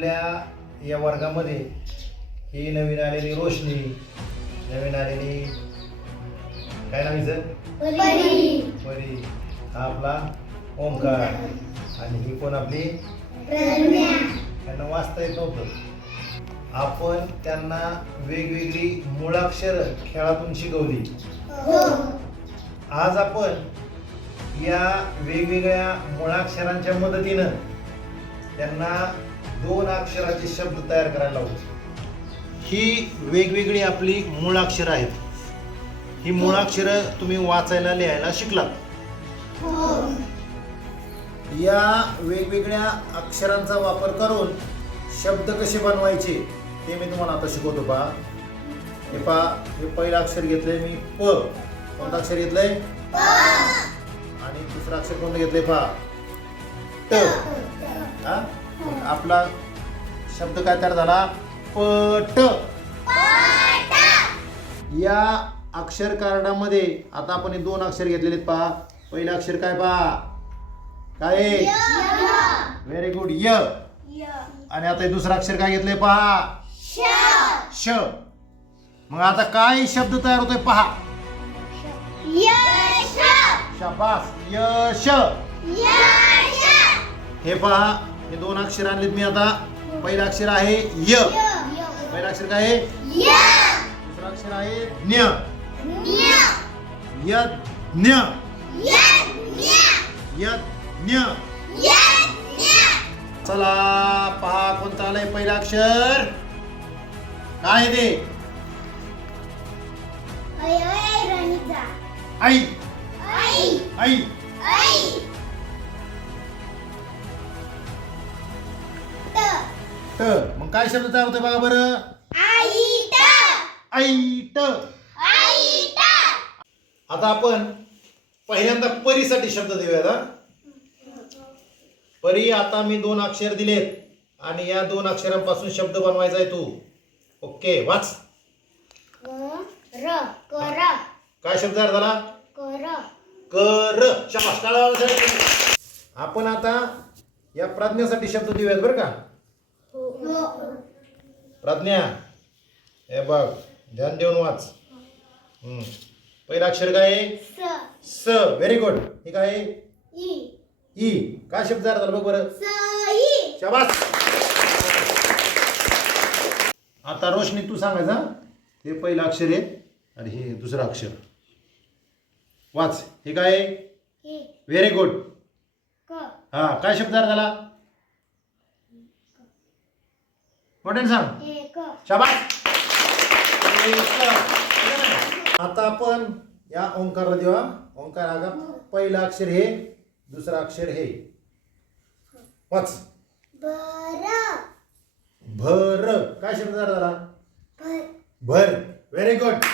आपल्या या वर्गामध्ये ही नवीन आलेली रोशनी नवीन आलेली काय नाव हिचं? परी. परी. हा आपला ओंकार. आणि ही कोण आपली? त्यांना वाचता येत नव्हतं. आपण त्यांना वेगवेगळी मुळाक्षर खेळातून शिकवली. हो. आज आपण या वेगवेगळ्या मुळाक्षरांच्या मदतीनं त्यांना दोन अक्षराचे शब्द तयार करायला लावू. ही वेगवेगळी आपली मुळाक्षरं आहेत. ही मुळाक्षरं तुम्ही वाचायला लिहायला शिकलात. हो या वेगवेगळ्या अक्षरांचा वापर करून शब्द कसे बनवायचे ते मी तुम्हाला आता शिकवतो पहा. हे पहा हे पहिलं अक्षर घेतलंय मी प. कोणतं अक्षर घेतलंय? आणि दुसरं अक्षर कोणतं घेतलंय पहा? ट. हा? मग आपला शब्द काय तयार झाला? पट. या अक्षर कार्डामध्ये आता आपण हे दोन अक्षर घेतलेले पहा. पहिलं अक्षर काय पहा? काय? व्हेरी गुड य. आणि आता हे दुसरं अक्षर काय घेतलंय पहा? श. मग आता काय शब्द तयार होतोय पहा? शाबास. यश हे पहा. हे दोन अक्षर आणलेत मी आता. पहिलं अक्षर आहे य. पहिलं अक्षर काय आहे? दुसरं अक्षर आहे न्य यद न्य चला पहा कोणतं आलंय पहिलं अक्षर. काय ते? आई. आई. ट मग काय शब्द तयार होतोय बघा बरं? ऐट आता आपण पहिल्यांदा परीसाठी शब्द देऊयात हा. परी आता मी दोन अक्षर दिलेत आणि या दोन अक्षरांपासून शब्द बनवायचा आहे तू. ओके वाच. काय शब्द तयार झाला? कर. शाबास. आपण आता या प्रज्ञासाठी शब्द देऊयात बरं का? प्रज्ञा हे बघ ध्यान देऊन वाच. हम्म. पहिलं अक्षर काय स. व्हेरी गुड हे काय आहे? ई. काय शब्द झाला बघ बरं? शाबास. आता रोशनी तू सांगायचा हे? पहिलं अक्षर आहे आणि हे दुसरं अक्षर. वाच. हे काय आहे? व्हेरी गुड हा काय शब्द झाला मोठ्याने सांग शाबास. आता आपण या ओंकारला देवा. ओंकार आगा पहिलं अक्षर हे दुसरं अक्षर हे. वाच. भर. काय शब्द झाला भर. Very good